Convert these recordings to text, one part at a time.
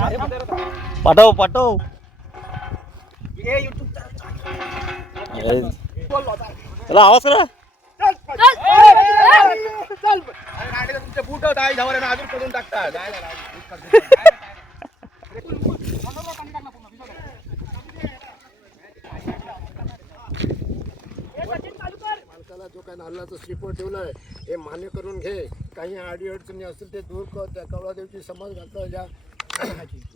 पाठव पाठव. चला आवाज करा. बूट अजून करून जो काही नारळाचं श्रीफळ ठेवलाय हे मान्य करून घे. काही अडी अडचणी असतील ते दूर कर. त्या कवळादेवची समाज घालता. या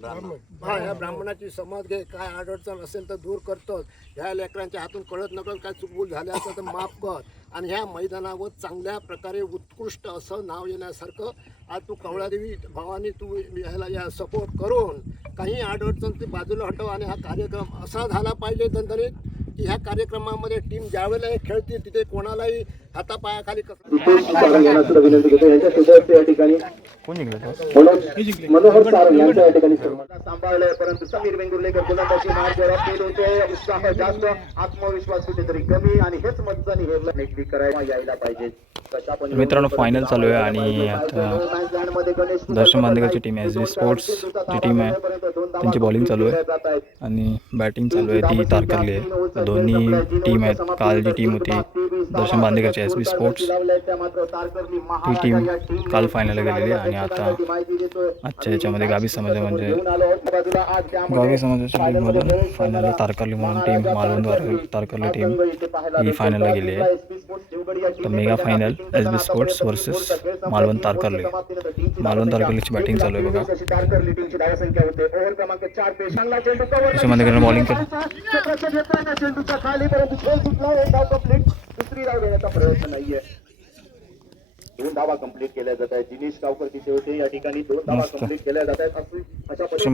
ब्राह्मण. हा या ब्राह्मणाची समाज घे काय अडचण असेल तर दूर करतो ह्या लेकरांच्या हातून कळत नकळत काय चुकबुल झाले असेल तर माफ कर. आणि ह्या मैदानावर चांगल्या प्रकारे उत्कृष्ट असं नाव येण्यासारखं आज तू कवळादेवी भावानी तू ह्याला या सपोर्ट करून काही अडचण ते बाजूला हटव आणि हा कार्यक्रम असा झाला पाहिजे दणदणीत की ह्या कार्यक्रमामध्ये टीम ज्यावेळेला हे खेळतील तिथे कोणालाही कसं विनंती करतो. या ठिकाणी मनोहर सारंग यांच्या या ठिकाणी सांभाळलंय परंतु समीर वेंगुर्लेकर गोलंदाजी मार्ग उत्साह जास्त आत्मविश्वास कुठेतरी कमी आणि हेच मतदानी हे नेटवी करायला यायला पाहिजे. मित्रांनो फायनल चालू आहे आणि आता दर्शन बांदेकरची टीम एस बी स्पोर्ट्स ची टीम आहे. त्यांची बॉलिंग चालू आहे. आणि बॅटिंग चालू आहे. ती तारकर्ली आहे. दोन्ही टीम आहेत. काल जी टीम होती. दर्शन बांदेकरची एस बी स्पोर्ट्स ती टीम काल फायनलला गेलेली आणि आता आजच्या याच्यामध्ये गावी समाजा म्हणजे गावी समाजाच्या टीममधून फायनलला तारकर्ली म्हणून टीम मालवण तारकर्ली टीम ही फायनलला गेली आहे. तर mega final S B sports versus Malvan Tarkarli. Malvan तारकर्लीची batting चालू आहे बघा. त्याच्यामध्ये बॉलिंग केलं. दुसरी धाव देण्याचा प्रयत्न नाहीये. दोन धावा कंप्लीट केल्या जात आहेत. दिनेश गावकर तिथे होते या ठिकाणी दोन धावा. कंप्लीट केल्या जात आहेत. अशी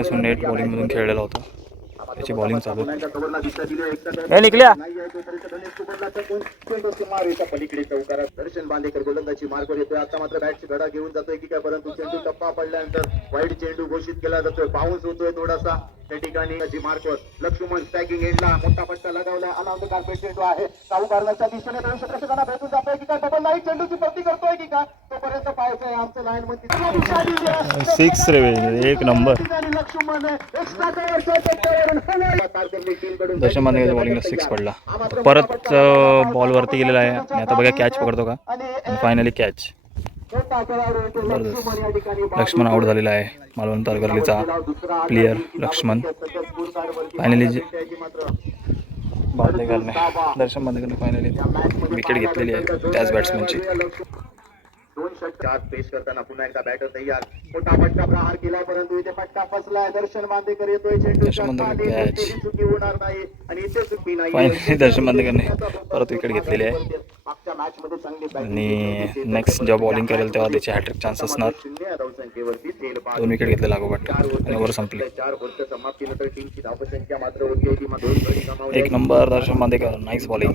असून नेट बॉलिंगमधून खेळलेला होता. त्याची बॉलिंग चालू आहे. पलीकडे चौकारात. दर्शन बांदेकर गोलंदाजी मार्गवर येतोय. आता मात्र बॅटची घडा घेऊन जातोय की काय परंतु चेंडू टप्पा पडल्यानंतर वाईट चेंडू घोषित केला जातोय. बाउन्स होतोय थोडासा. त्या ठिकाणी मार्कवर लक्ष्मण स्टॅगिंग एंडला मोठा पट्टा लगावला. अनाउंस कार्पेट चेंडू आहे. चालू करण्याच्या दिशेने दोन क्षेत्रक्षकांना भेटून जातोय. की काय डबल नाही चेंडूची प्रती करतोय की काय तोपर्यंत पाहायचंय आमचं लाईन मध्ये. सिक्स एक नंबर लक्ष्मण एक्स्ट्रा कव्हरच्या बॉलिंगला सिक्स पडला. परत वरती गेलेला आहे. आणि आता बघा कॅच पकडतो का? आणि फायनली कॅच लक्ष्मण आऊट झालेला आहे. मालवण तारकर्लीचा प्लेयर लक्ष्मण. फायनली जे बांदेकरने दर्शन बांदेकरने फायनली विकेट घेतलेली आहे. त्याच बॅट्समॅनची षटकार पेश करताना पुन्हा एकदा बॅटर तयार मोठा फटका प्रहार केला परंतु इथे फटका फसलाय. दर्शन बांदेकर येतोय चुकी होणार नाही. आणि इथे चुकी नाही. दर्शन बांदेकरने परत विकेट घेतलेली आहे. मागच्या मॅच मध्ये चांगली batting आणि. नेक्स्ट जेव्हा बॉलिंग करेल तेव्हा त्याची हॅट्रिक चान्स असणार. दोन विकेट घेतले लागोपाठ चार आणि वर संपले. चार ओव्हरच्या समाप्तीनंतर टीमची धावसंख्या मात्र होती. ती मग दोन गडी गमावले. एक number Darshan Bandekar nice bowling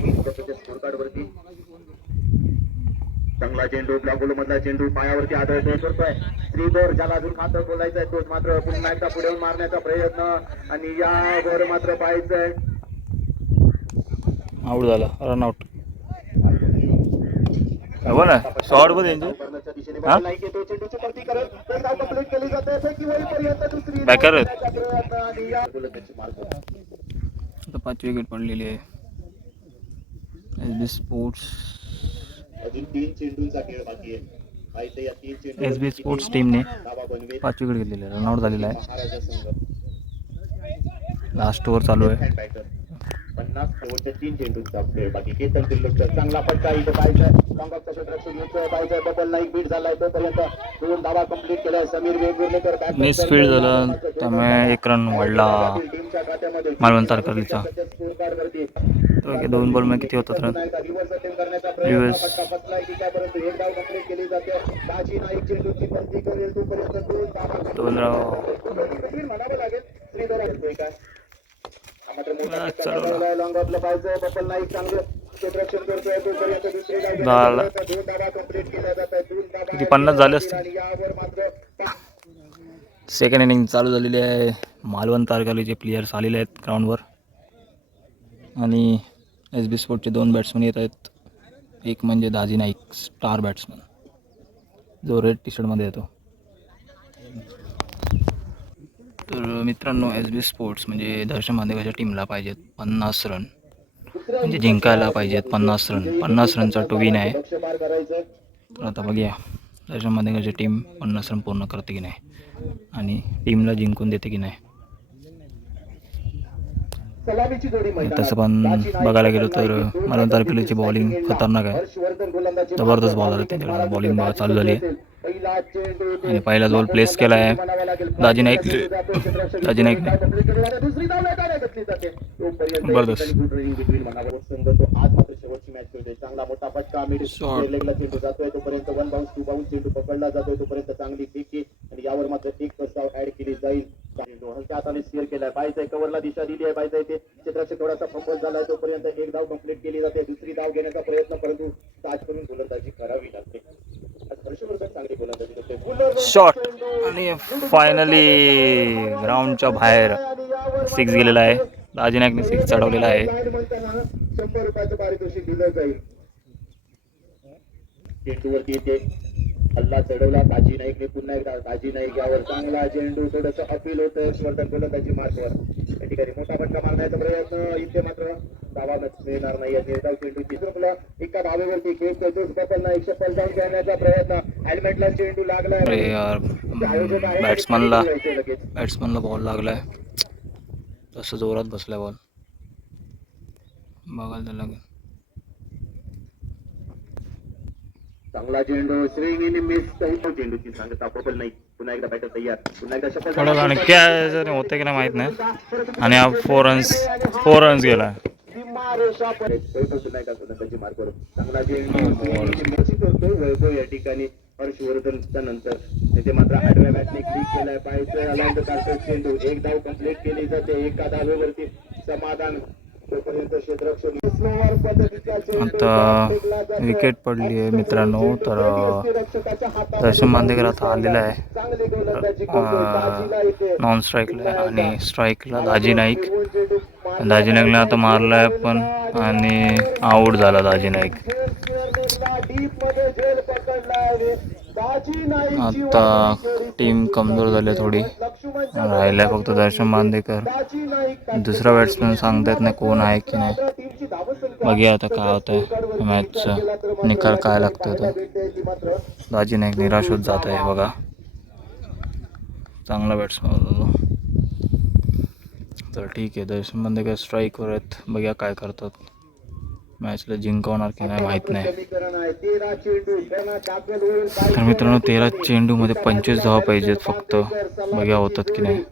चांगला चेंडू ब्लॉक मधला चेंडू पायावरती आदळतोय करतोय. श्रीधर ज्याला अजून खातं बोलायचंय तोच मात्र पुन्हा एकदा पुढे मारण्याचा प्रयत्न. आणि यावर मात्र पाहायचंय. आऊट झाला. रन आऊट हो ना शॉर्ट बघ यांची करण्याच्या दिशेने हा? बॉल नाही येतोय चेंडूची परती करत. एक धाव कंप्लीट केली जाते फेकी होईपर्यंत दुसरी Backer आहेत. धाव घेण्याचा प्रयत्न आणि या गोलंदाजी मार्ग. आता पाच विकेट पडलेली आहे. स्पोर्ट्स अजून तीन चेंडूंचा खेळ बाकी आहे. माहिती या तीन चेंडू एस बी स्पोर्ट्स टीमने धावा बनवेल? पाच विकेट घेतलेले आहे. रनआउट झालेला आहे. महाराजा संघ. लास्ट ओव्हर चालू आहे. पन्नास ओव्हरच्या तीन चेंडूंचा खेळ बाकी. केतन तिल्लोकचा चांगला फटका इथं पाहायचा लॉंगॉफचा क्षेत्ररक्षक येतोय पाहायचा डबल नाईक बीट झालाय. तोपर्यंत मिस. फील्ड झालं. त्यामुळे एक रन वाढला मालवण तारकर्लीचा ओके, दोन बॉलमध्ये किती होतात रन धावा दोन राव किती पन्नास झाले असतील? मात्र सेकंड इनिंग चालू झालेली आहे. मालवण तारकर्लीचे प्लेयर्स आलेले आहेत ग्राउंडवर आणि एस बी स्पोर्टचे दोन बॅट्समन येत आहेत. एक म्हणजे दाजी नाईक स्टार बॅट्समन जो रेड टी शर्टमध्ये येतो. तर मित्रांनो एस बी स्पोर्ट्स म्हणजे दर्शन मांदेगाच्या टीमला पाहिजेत पन्नास रन म्हणजे जिंकायला पाहिजेत पन्नास रन पन्नास रनचा टू विन आहे. तर आता बघूया. दर्शन मांदेगाची टीम पन्नास रन पूर्ण करते की नाही? आणि टीमला जिंकून देते की नाही? तसं पण बघायला गेलो तर मरण मला तारखेलीची बॉलिंग खतरनाक आहे. जबरदस्त मारतो. बॉलर आहे त्यांच्याकडे. बॉलिंग चालू झाली आहे. आणि पहिला बॉल प्लेस केला आहे. दाजी नाईक दाजी नाईक जबरदस्त. या ठिकाणी good running between म्हणावा. संघ तो आज मात्र शेवटची मॅच खेळतोय चांगला मोठा फटका मिड Shot. लेगला चेंडू जातोय तोपर्यंत वन बाउन्स टू बाउन्स चेंडू पकडला जातोय तोपर्यंत चांगली आणि यावर मात्र एक प्रस्ताव ऍड केली जाईल हलक्या हाताने स्टिअर केलाय बायचा कव्हरला दिशा दिली आहे बायचा इथे क्षेत्राचा थोडासा फंबल झालाय तोपर्यंत एक धाव कंप्लीट केली जाते दुसरी धाव घेण्याचा प्रयत्न परंतु ताज करून गोलंदाजी करावी लागते आज हर्षवर्धन चांगली गोलंदाजी करतोय Fuller शॉट आणि फायनली ग्राउंडच्या बाहेर सिक्स गेलेला आहे. दाजी नाईकने सिक्स चढवलेला आहे. शंभर रुपयाचं पारितोषिक दिलं हल्ला चढवला. काजी नाईकने पुन्हा एकदा बाजी नाईक यावर चांगला चेंडू थोडस अपील होत स्वर्धन गोलंदाजी मार्कवर या ठिकाणी. मोठा फटका मारण्याचा प्रयत्न इथे मात्र मिळणार नाही. निर्धाव चेंडू एका धावेवरती करतो कपल नाईक शपल जाऊन खेळण्याचा प्रयत्न. हेल्मेटला चेंडू आहे, बॅट्समनला बॅट्समनला बॉल लागलाय. तसं जोरात बसलाय बॉल बघायला लागेल. चांगला चेंडू इन मिस चेंडूची सांगता प्रबल नाही. पुन्हा एकदा बॅटर तयार. पुन्हा एकदा शपथ थोडं होते की नाही माहीत नाही. आणि हा फोर रन्स फोर रन्स गेला. पुन्हा एकदा गोलंदाजी मार्कवर चांगला चेंडू करतो वैभव या ठिकाणी हर्षवर्धनच्या नंतर तिथे मात्र आडव्या बॅटने क्लिक केलाय पायचं चेंडू एक धाव कंप्लीट केली जाते. एका धावेवरती समाधान आता विकेट पडली आहे मित्रांनो तर दर्शन मांदेकर आता आलेला आहे. नॉन स्ट्राईकला आणि स्ट्राईकला दाजी नाईक. दाजी नाईकला आता मारला आहे पण आणि आऊट झाला दाजी नाईक. आहे. आता. टीम कमजोर झाली थोडी. लक्ष्मणच्या राहिलाय फक्त दर्शन बांदेकर. दुसरा बॅट्समॅन सांगता येत नाही कोण आहे की नाही? बघूया आता काय होतंय. मॅचचा निकाल काय लागतोय तो? ती दाजी नाईक निराश होत जात आहे बघा. चांगला बॅट्समॅन तर ठीक आहे दर्शन बांदेकर स्ट्राईकवर आहेत. बघूया काय करतात. मॅचला जिंकवणार की नाही माहीत नाही. तेरा मित्रांनो तेरा चेंडूमध्ये पंचवीस धावा पाहिजेत फक्त. बघूया होतात की नाही.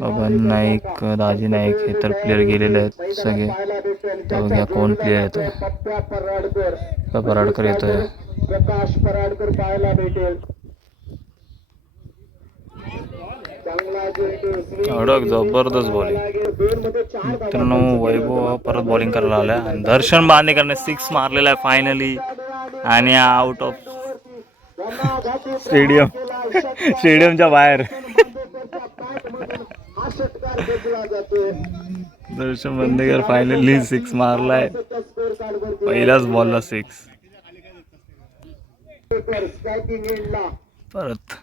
बबन नाईक दाजी नाईक हे तर प्लेअर गेलेले आहेत सगळे. बघूया कोण प्लेअर येतो पराडकर. येतोय. प्रकाश पराडकर पाहायला भेटेल. अडक जबरदस्त बॉलिंग मित्रांनो वैभव परत बॉलिंग करायला आल्या. आणि दर्शन बांदेकरने सिक्स मारलेला आहे फायनली आणि आउट ऑफ स्टेडियम स्टेडियमच्या बाहेर. दर्शन बांदेकर फायनली सिक्स मारलाय. पहिलाच पहिल्याच बॉलला सिक्स परत.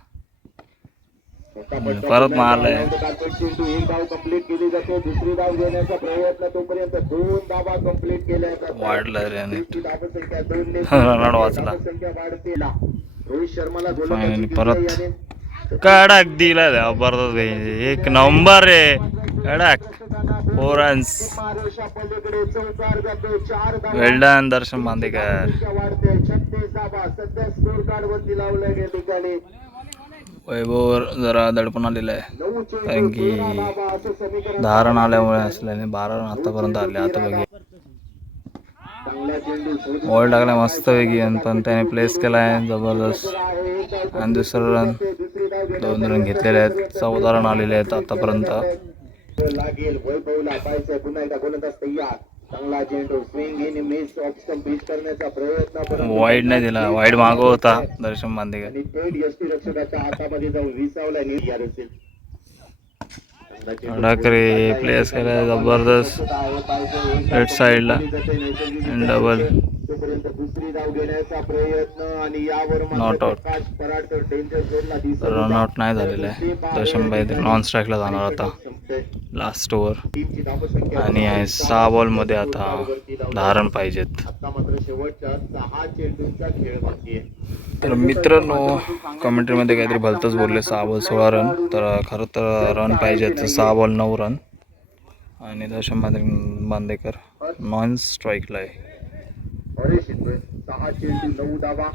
परत मारलाय चेंडू एक धाव कंप्लीट केली जाते दुसरी धाव घेण्याचा प्रयत्न तोपर्यंत दोन धावा कंप्लीट केल्या जातात वाढलं रे आणि टीमची धावसंख्या दोन ने रन वाचला धावसंख्या वाढते रोहित शर्माला गोलंदाजी परत. कडक दिला जबरदस्त. एक नंबर रे कडक four runs well done Darshan Bandekar संख्या वाढते छत्तीस धावा सध्या स्कोर कार्ड वरती लावल्या गेल्या वैभववर जरा दडपण आलेलं आहे. कारण की दहा रन आल्यामुळे असल्याने बारा रन आतापर्यंत आले. आता बघी बॉल टाकलाय मस्त वेगी पण त्याने प्लेस केला आहे. जबरदस्त. आणि दुसरं रन दोन रन घेतलेले आहेत. चौदा रन आलेले आहेत आतापर्यंत. चांगला चेंडू स्विंग इन मिस बीट करण्याचा प्रयत्न वाईड नाही दिला वाईड मागो होता दर्शन बांदेकर आणि थेट यष्टी रक्षकाच्या हातामध्ये जाऊन विसावला असेल प्लेस केलाय जबरदस्त. लेफ्ट साईडला डबल तोपर्यंत दुसरी धाव घेण्याचा प्रयत्न आणि यावर out. प्रकाश पराडकर डेंजर झोनला दिसत होता. रनआउट नाही झालेला आहे. दर्शनबाई नॉन स्ट्राईकला जाणार आता. लास्ट ओव्हर आणि सहा बॉलमध्ये आता दहा रन पाहिजेत. आता मात्र शेवटच्या सहा चेंडूंचा खेळ बाकी आहे. तर मित्रांनो कमेंट्रीमध्ये काहीतरी भलतंच बोलले सहा बॉल सोळा रन तर खरं तर रन पाहिजेत. सहा बॉल नऊ रन आणि दर्शन बांदे- बांदेकर नॉन स्ट्राईकला आहे. हरेश सहा चेंडू नऊ धावा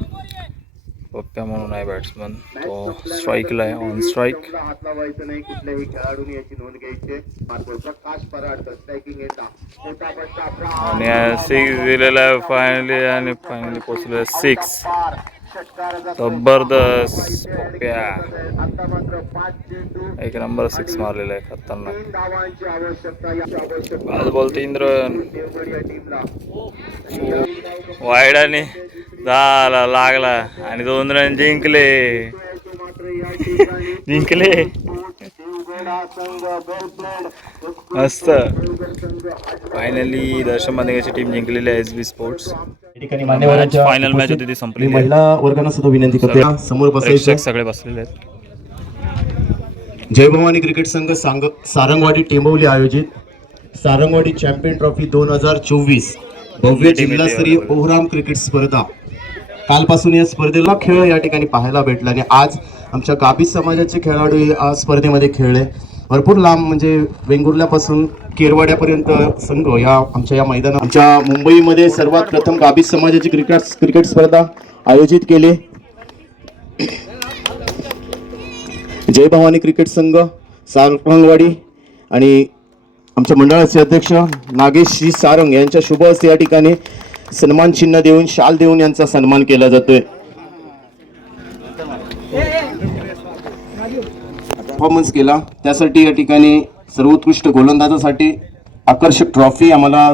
पप्प्या म्हणून आहे बॅट्समन तो स्ट्राईकला आहे ऑन स्ट्राईक हात लावायचं नाही. कुठल्याही खेळाडूने याची नोंद घ्यायची. प्रकाश पराडकर स्ट्रायकिंग येता. मोठा फटका प्राण. आणि सिक्स दिलेला आहे फायनली आणि फायनली पोचले सिक्स. जबरदस्त एक नंबर सिक्स मारलेला आहे खतरनाक. आज बोलते इंद्र वाईडाने झाला लागला आणि दोन रन जिंकले. जिंकले. मस्त. फायनली दर्शन बांदेगाची टीम जिंकलेली आहे S B sports final match होती ती मी संपली महिला वर्गांना सुद्धा विनंती करते समोर बसायचं सगळे बसलेले आहेत. जय भवानी क्रिकेट संघ सांग सारंगवाडी टेंबवली आयोजित. सारंगवाडी चॅम्पियन ट्रॉफी दोन हजार चोवीस. भव्य जिल्हास्तरीय ओहराम क्रिकेट स्पर्धा. कालपासून या स्पर्धेला खेळ या ठिकाणी पाहायला भेटला आणि आज आमच्या गाबी समाजाचे खेळाडू या स्पर्धेमध्ये खेळले. भरपूर लांब म्हणजे वेंगुर्ल्यापासून केरवाड्यापर्यंत संघ या आमच्या या मैदानात आमच्या मुंबईमध्ये सर्वात प्रथम गाबी समाजाची क्रिकेट क्रिकेट स्पर्धा आयोजित केली. जय भवानी क्रिकेट संघ सारंगवाडी आणि आमच्या मंडळाचे अध्यक्ष नागेश श्री सारंग यांच्या शुभ हस्ते या ठिकाणी सन्मान चिन्ह देऊन शाल देऊन यांचा सन्मान केला जातोय. परफॉर्मन्स केला. त्यासाठी या ठिकाणी सर्वोत्कृष्ट गोलंदाजासाठी आकर्षक ट्रॉफी आम्हाला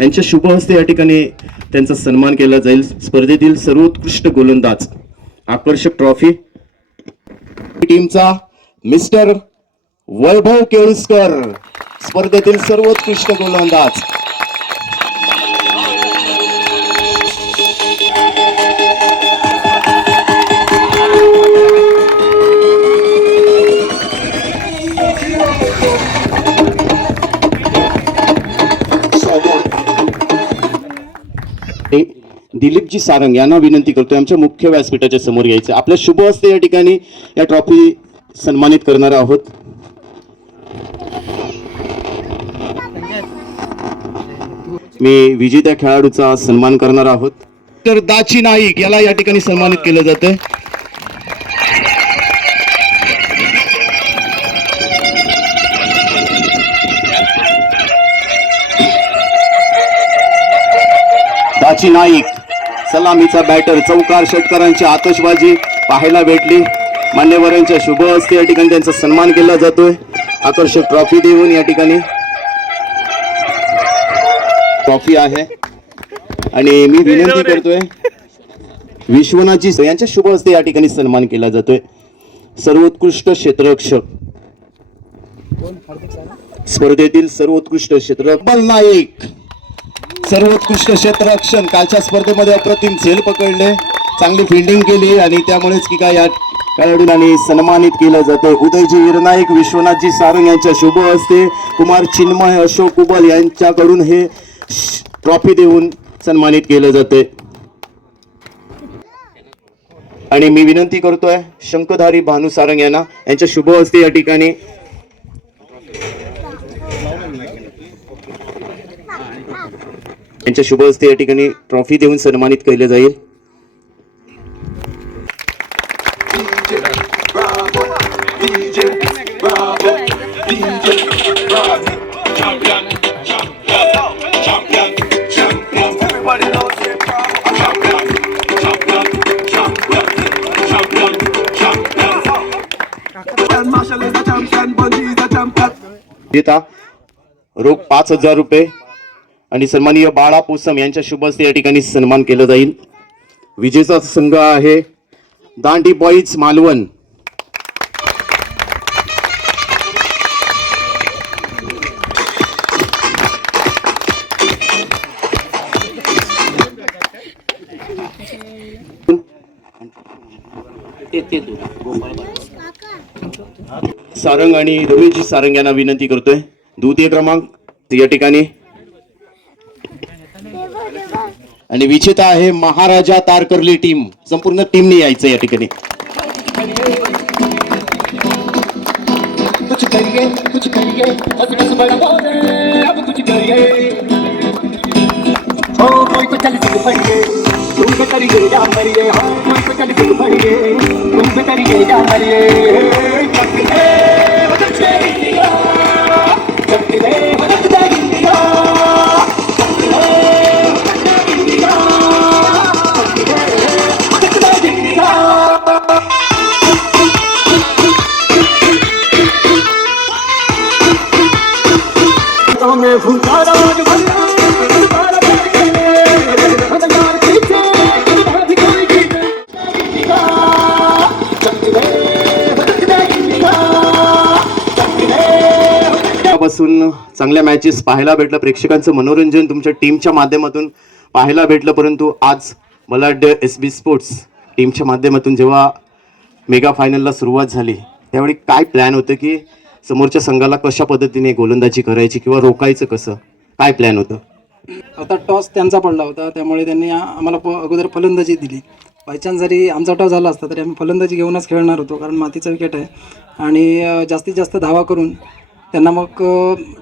यांच्या शुभ हस्ते या ठिकाणी त्यांचा सन्मान केला जाईल. स्पर्धेतील सर्वोत्कृष्ट गोलंदाज आकर्षक ट्रॉफी टीमचा मिस्टर वैभव केळुसकर स्पर्धेतील सर्वोत्कृष्ट गोलंदाज. दिलीपजी सारंग यांना विनंती करतोय आमच्या मुख्य व्यासपीठाच्या समोर यायचं आपल्या शुभ हस्ते या ठिकाणी या ट्रॉफी सन्मानित करणार आहोत. मी विजेत्या खेळाडूचा सन्मान करणार आहोत. तर दाची नाईक याला या ठिकाणी सन्मानित केलं जातंय. दाची नाईक. सलामीचा बॅटर चौकार षटकारांची आतषबाजी पाहायला भेटली. मान्यवरांच्या शुभ हस्ते या ठिकाणी त्यांचा सन्मान केला जातोय. आकर्षक ट्रॉफी देऊन या ठिकाणी ट्रॉफी आहे. आणि मी विनंती करतोय विश्वनाथजी यांच्या शुभ हस्ते या ठिकाणी सन्मान केला जातोय. सर्वोत्कृष्ट क्षेत्ररक्षक. स्पर्धेतील सर्वोत्कृष्ट क्षेत्र नाईक सर्वोत्कृष्ट क्षेत्ररक्षण कालच्या स्पर्धेमध्ये अप्रतिम झेल पकडले. चांगली फिल्डिंग केली आणि त्यामुळेच की काय या खेळाडूंनी सन्मानित केलं जातं उदयजी विरनायक विश्वनाथजी सारंग यांच्या शुभ हस्ते कुमार चिन्मय अशोक कुबल यांच्याकडून हे ट्रॉफी देऊन सन्मानित केलं जाते आणि मी विनंती करतोय शंखधारी भानू सारंग यांना यांच्या शुभ हस्ते या ठिकाणी यांच्या शुभ हस्ते या ठिकाणी ट्रॉफी देऊन सन्मानित केले जाईल. रोख पाच हजार रुपये. आणि सन्माननीय बाळा पोसम यांच्या शुभ या ठिकाणी सन्मान केला जाईल. विजेचा संघ आहे दांडी बॉईज मालवण. सारंग आणि रमेशजी सारंग यांना विनंती करतोय. द्वितीय क्रमांक या ठिकाणी. आणि विजेता आहे महाराजा तारकर्ली टीम. संपूर्ण टीमने यायचं या ठिकाणी. कुछ करिए चांगल्या मॅचेस पाहायला भेटलं. प्रेक्षकांचं मनोरंजन तुमच्या टीमच्या माध्यमातून पाहायला भेटलं. परंतु आज मला वाटतं एस बी स्पोर्ट्स टीमच्या माध्यमातून जेव्हा मेगा फायनलला सुरुवात झाली त्यावेळी काय प्लॅन होतं की समोरच्या संघाला कशा पद्धतीने गोलंदाजी करायची किंवा रोखायचं कसं? काय प्लॅन होतं? आता टॉस त्यांचा पडला होता. त्यामुळे त्यांनी आम्हाला प अगोदर फलंदाजी दिली. बायचान्स जरी आमचा टॉस झाला असता तरी आम्ही फलंदाजी घेऊनच खेळणार होतो कारण मातीचा विकेट आहे. आणि जास्तीत जास्त धावा करून त्यांना मग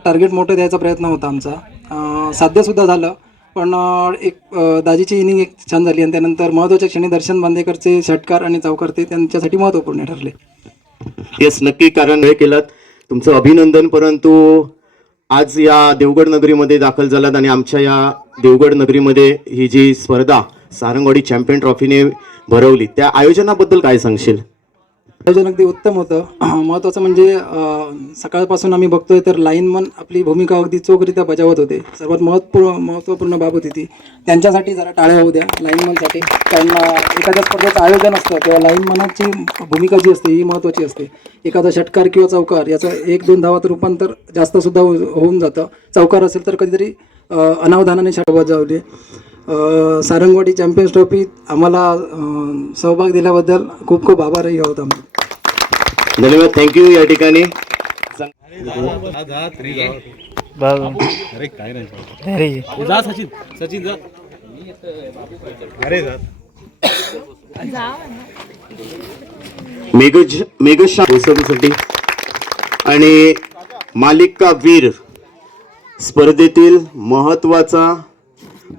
टार्गेट मोठं द्यायचा प्रयत्न होता आमचा. साध्यसुद्धा झालं. पण एक दाजीची इनिंग एक छान झाली आणि त्यानंतर महत्त्वाच्या क्षणी दर्शन बांदेकरचे षटकार आणि चौकार ते त्यांच्यासाठी महत्त्वपूर्ण ठरले. येस नक्की. कारण हे केलं तुमचं अभिनंदन परंतु आज या देवगड नगरीमध्ये दाखल झालात आणि आमच्या या देवगड नगरीमध्ये ही जी स्पर्धा सारंगवाडी चॅम्पियन ट्रॉफीने भरवली त्या आयोजनाबद्दल काय सांगशील? आयोजन अगदी उत्तम होतं. महत्त्वाचं म्हणजे सकाळपासून आम्ही बघतोय तर लाईनमन आपली भूमिका अगदी चोखरित्या बजावत होते. सर्वात महत्त्वपूर्ण महत्त्वपूर्ण बाब होती ती. त्यांच्यासाठी जरा टाळ्या होऊ द्या लाईनमनसाठी कारण एखाद्या स्पर्धेचं आयोजन असतं तेव्हा लाईनमनाची भूमिका जी असते ही महत्त्वाची असते. एखादा षटकार किंवा चौकार याचं एक दोन धावात रूपांतर जास्तसुद्धा हो- होऊन जातं. चौकार असेल तर कधीतरी अनावधानाने षट बजावली सारंगवाडी चॅम्पियन्स ट्रॉफीत आम्हाला सहभाग दिल्याबद्दल खूप खूप आभारही आहोत आम्ही. धन्यवाद. थँक्यू या ठिकाणी. जा सचिन सचिन जा अरे जा मेघज मेघशा पोहोचवण्यासाठी आणि मालिका वीर स्पर्धेतील महत्त्वाचा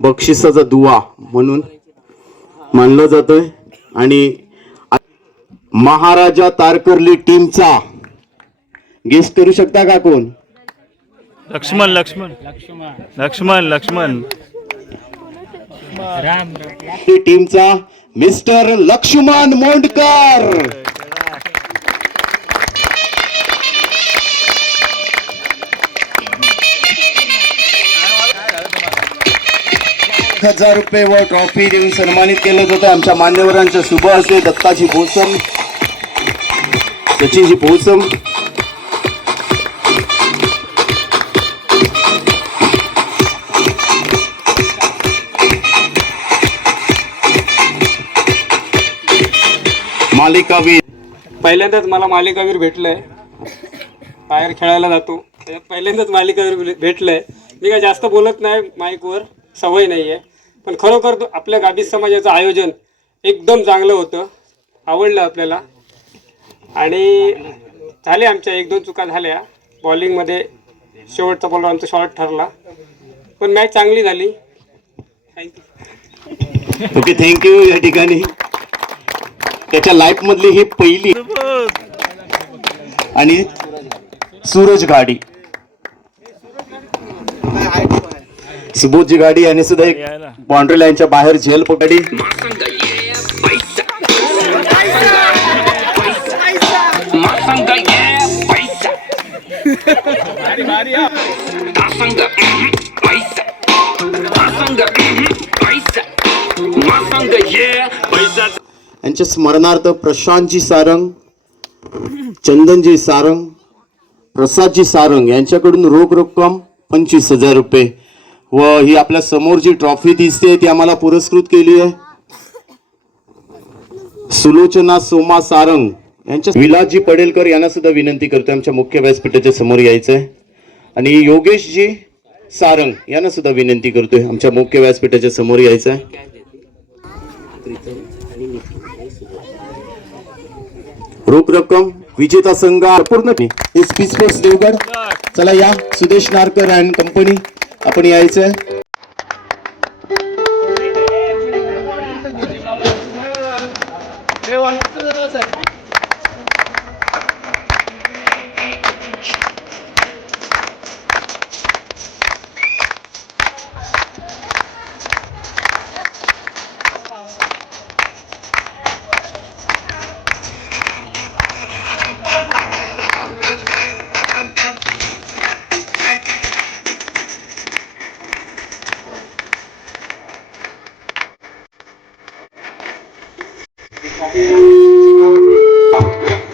बक्षिसाचा दुवा म्हणून मानलं जातोय. आणि महाराजा तारकर्ली टीमचा. गेस्ट करू शकता का कोण? लक्ष्मण लक्ष्मण. लक्ष्मण लक्ष्मण. ती टीमचा मिस्टर लक्ष्मण मोंडकर. हजार रुपये व ट्रॉफी देऊन सन्मानित केलं जातं. आमच्या मान्यवरांच्या शुभ हस्ते दत्ताजी भोसम सचिनजी भोसम मालिकावीर. पहिल्यांदाच मला मालिकावीर भेटलंय. बाहेर खेळायला जातो. पहिल्यांदाच मालिकावीर भेटलंय. मी काय जास्त बोलत नाही माईकवर सवय नाही आहे पण खरोखर आपल्या गाभी समाजाचं आयोजन एकदम चांगलं होतं. आवडलं आपल्याला. आणि झाले आमच्या एक दोन चुका झाल्या. बॉलिंगमध्ये शेवटचा बॉल आमचा शॉर्ट ठरला. पण मॅच चांगली झाली. थँक्यू ओके थँक्यू या ठिकाणी. त्याच्या लाईफ मधली ही पहिली आणि सूरज गाडी. सुबोधची गाडी आणि सुद्धा एक बाउंड्री लाईनच्या बाहेर झेल पकडी. यांच्या स्मरणार्थ प्रशांतजी सारंग चंदनजी सारंग प्रसादजी सारंग यांच्याकडून रोख रक्कम पंचवीस हजार रुपये व ही आपल्यासमोर जी ट्रॉफी दिसते ती आम्हाला पुरस्कृत केली आहे. सुलोचना सोमा सारंग यांच्या विलासजी पडेलकर यांना सुद्धा विनंती करतोय आमच्या मुख्य व्यासपीठाच्या समोर यायचंय. आणि योगेशजी सारंग यांना सुद्धा विनंती करतोय. आमच्या मुख्य व्यासपीठाच्या समोर यायचंय. रोख रक्कम विजेता संघ पूर्ण एस पी स्पोर्ट्स देवगड. चला या. Sudesh Narkar and company. आपण यायचंय.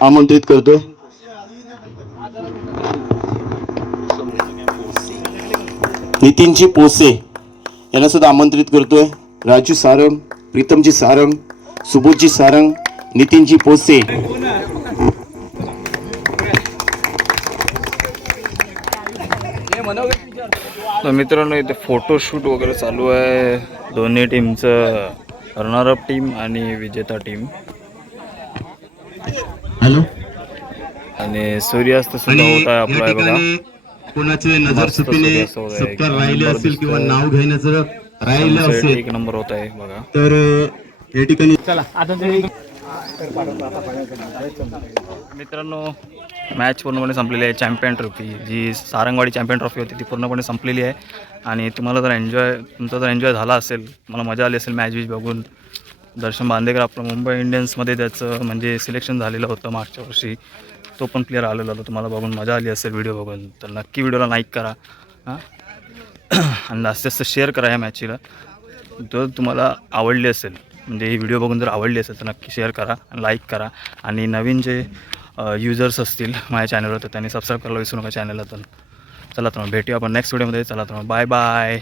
आमंत्रित करतोय नितीनजी पोसे यांना सुद्धा आमंत्रित करतोय. राजू सारंग प्रीतमजी सारंग सुबोधजी सारंग नितीनजी पोसे. तर मित्रांनो इथे फोटोशूट वगैरे चालू आहे. दोन्ही टीमचं रनरअप टीम आणि विजेता टीम हॅलो? आणि सूर्यास्त सुद्धा होत आहे आपला हे बघा. कोणाचे नजर चुकीने. सत्कार राहिले असेल किंवा. नाव घेण्याचं राहिलं असेल एक नंबर होत आहे बघा. तर या ठिकाणी मित्रांनो मॅच पूर्णपणे संपलेली आहे. चॅम्पियन ट्रॉफी जी सारंगवाडी चॅम्पियन ट्रॉफी होती ती पूर्णपणे संपलेली आहे. आणि तुम्हाला जर एन्जॉय तुमचा जर एन्जॉय झाला असेल मला मजा आली असेल मॅच विच बघून दर्शन बांदेकर आपलं मुंबई इंडियन्समध्ये त्याचं म्हणजे सिलेक्शन झालेलं होतं मागच्या वर्षी. तो पण प्लेअर आलेला होता. तुम्हाला बघून मजा आली असेल व्हिडिओ बघून. तर नक्की व्हिडिओला लाईक करा. हां? आणि जास्तीत जास्त शेअर करा ह्या मॅचीला जर तुम्हाला आवडली असेल म्हणजे ही व्हिडिओ बघून जर आवडली असेल तर नक्की शेअर करा लाईक करा. आणि नवीन जे युजर्स असतील माझ्या चॅनलवर तर त्यांनी सबस्क्राईब करायला विसरू नका चॅनलला तर चला तर मग भेटूया आपण नेक्स्ट व्हिडिओमध्ये चला तर मग बाय बाय